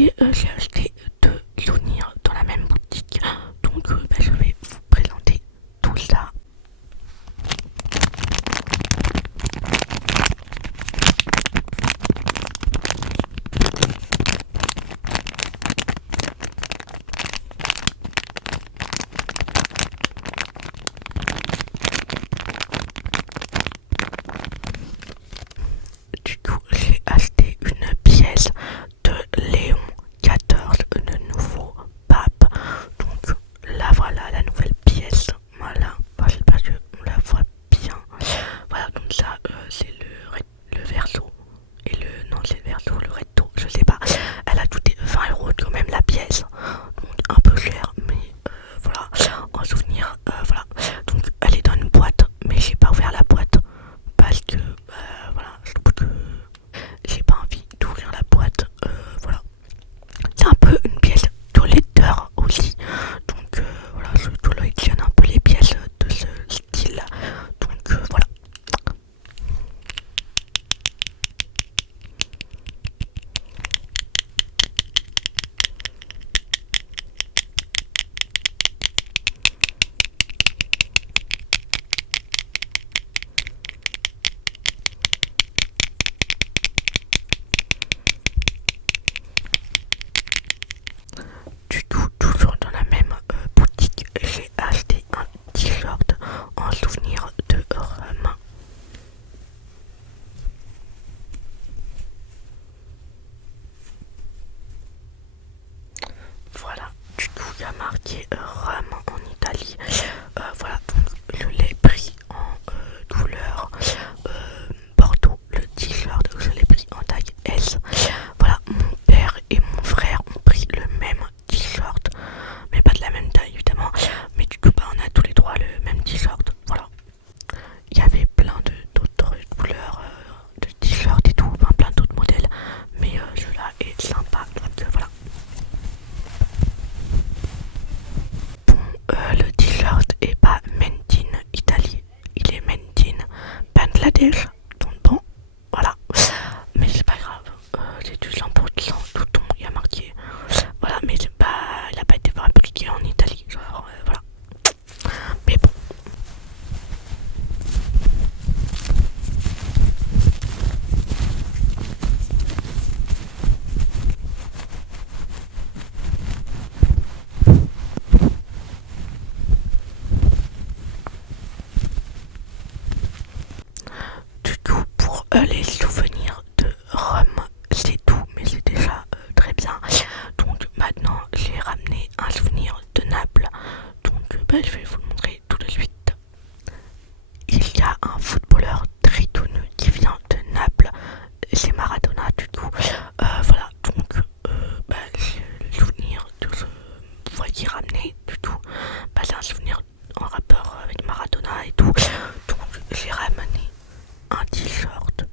et j'ai acheté deux souvenirs dans la même boutique. Donc je vais vous présenter tout ça. Du coup, j'ai acheté une pièce de Léon XIV, le nouveau pape. Donc là, voilà la nouvelle pièce. Voilà, je sais pas si on la voit bien. Voilà, donc ça, c'est le verso. Et non, c'est le verso, le recto, je sais pas. Elle a coûté 20 € quand même la pièce. Donc un peu cher, mais voilà, en souvenir, voilà. Donc elle est dans une boîte, mais j'ai pas ouvert la boîte parce que voilà, je trouve que j'ai pas envie d'ouvrir la boîte. Voilà, c'est un peu une pièce collector aussi. Donc voilà, je collectionne un peu les pièces de ce style. Donc voilà. Du coup, toujours dans la même boutique, j'ai acheté un t-shirt en souvenir de Rome. Voilà, du coup, il y a marqué Rome en Italie. Voilà, donc je l'ai pris en couleur Bordeaux, le t-shirt, je l'ai pris en taille S. Voilà, mon père et mon frère ont pris le même t-shirt, mais pas de la même taille évidemment. Mais du coup, on a tous les trois le même t-shirt. Voilà, il y avait plein d'autres couleurs de t-shirt et tout, enfin, plein d'autres modèles, mais celui-là est sympa. Donc voilà. Bon, le t-shirt est pas Made in Italie, il est Made in Bangladesh. Donc bon, voilà. Mais c'est pas grave, c'est du 100% coton, il y a marqué. Voilà, mais c'est pas, il a pas été fabriqué en Italie, genre voilà. Mais bon. Du coup, pour les souvenirs de Rome, c'est tout, mais c'est déjà très bien. Donc maintenant, j'ai ramené un souvenir de Naples. Donc je vais vous le montrer tout de suite. Il y a un footballeur très connu qui vient de Naples. C'est Maradona du coup. Voilà, donc j'ai le souvenir de ce voyez ramené du tout. C'est un souvenir en rapport avec Maradona et tout. Donc j'ai ramené un t-shirt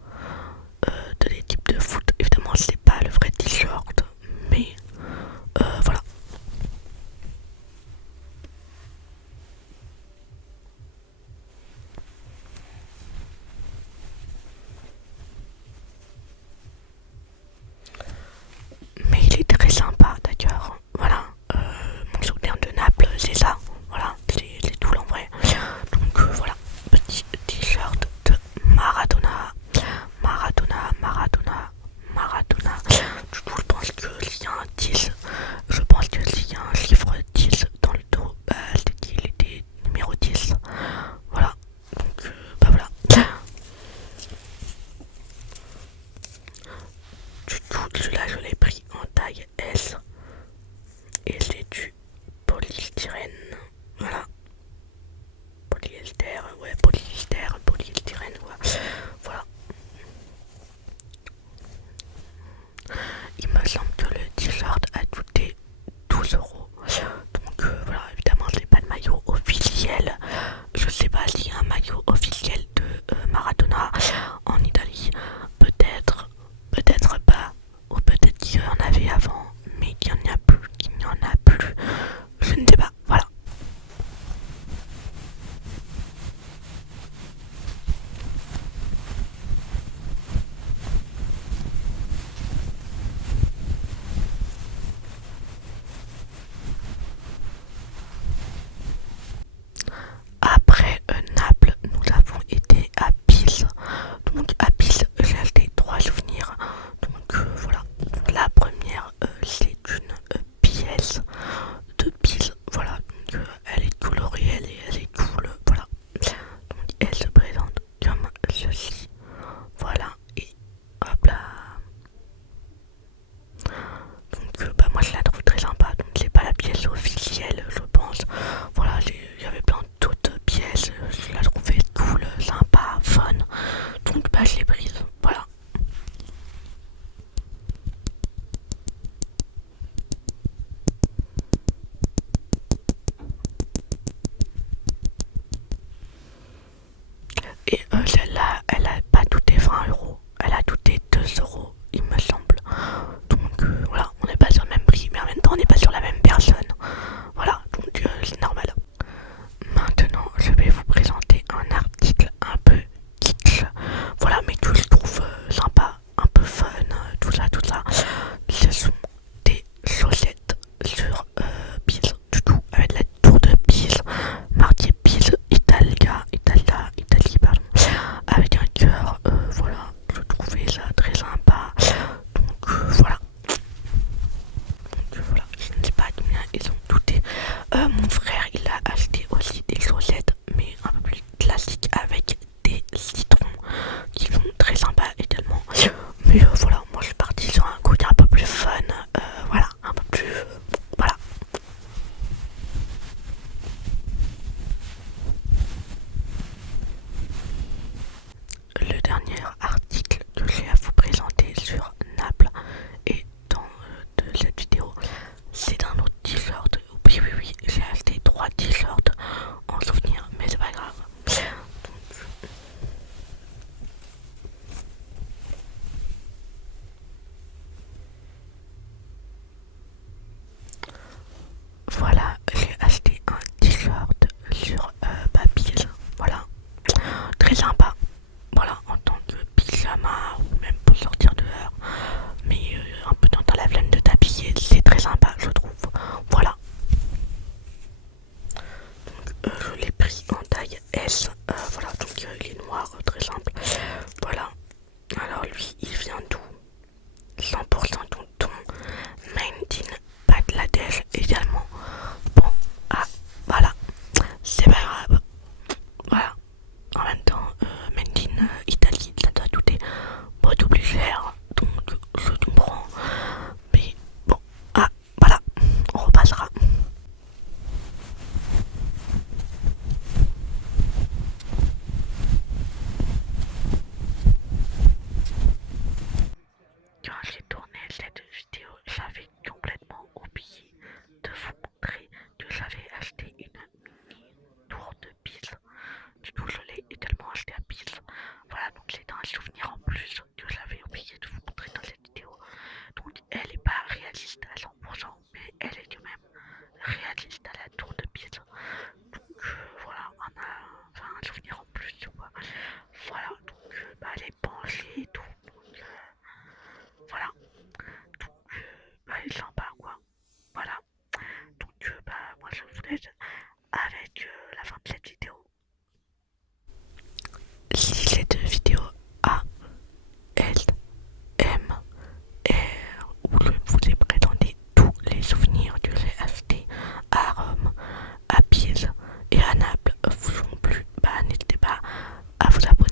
bah je l'ai prise, voilà. Et celle-là, elle a pas coûté 20 €, elle a coûté 2 € il me semble. Donc voilà, on n'est pas sur le même prix, mais en même temps on n'est pas sur la même personne. Voilà, donc c'est normal. Maintenant, je vais vous présenter un article un peu kitsch, voilà, mais que je trouve sympa, un peu fun, tout ça, tout ça. Ce sont des chaussettes sur Pise, du coup, avec la tour de Pise, marqué Pise Italia, Italia, Italie, pardon, avec un cœur, voilà, je trouvais ça très sympa. Donc voilà. Donc voilà, je ne sais pas combien ils ont coûté. Mon frère il a acheté aussi des chaussettes, mais un peu plus classiques avec des citrons qui sont très sympas également. Mais voilà, moi je suis parti sur un côté un peu plus fun, voilà, un peu plus. Voilà. Le dernier article que j'ai à vous présenter sur Naples et dans de cette vidéo, c'est un autre t-shirt. Oui, oui, oui, j'ai acheté 3 t-shirts en souvenir, mais c'est pas grave. Voilà, j'ai acheté un t-shirt sur Babies. Voilà, très sympa. Voilà, en tant que pyjama ou même pour sortir dehors. Mais un peu dans la flemme de t'habiller, c'est très sympa, je trouve. Voilà. Donc, je l'ai pris en taille S. Voilà, donc il est noir, très simple. Voilà. Alors lui, il vient d'où? 100% tonton. Made in Bangladesh également. Bon, ah, voilà. C'est pas grave. Voilà. En même temps, Made in Italie, ça doit coûter beaucoup plus cher. Donc, je comprends. Mais bon, ah, voilà. On repassera. Quand j'ai tourné cette vidéo, j'avais complètement oublié de vous montrer que j'avais acheté une mini tour de Pise. Du coup, je l'ai également acheté à Pise. Voilà, donc c'est un souvenir en plus que j'avais oublié de vous montrer dans cette vidéo. Donc, elle n'est pas réaliste à 100%, mais elle est quand même réaliste à la tour de Pise. Donc, voilà, enfin, un souvenir en plus, tu vois. Voilà, donc, bah, elle est penchée et tout. Donc, voilà. Donc, bah, elle est sympa, quoi. Voilà. Donc, bah, moi, je vous laisse avec la fin de cette vidéo. Si cette vidéo a L, M, R, où je vous ai présenté tous les souvenirs que j'ai achetés à Rome, à Pise et à Naples, vous ont plu, bah, n'hésitez pas à vous abonner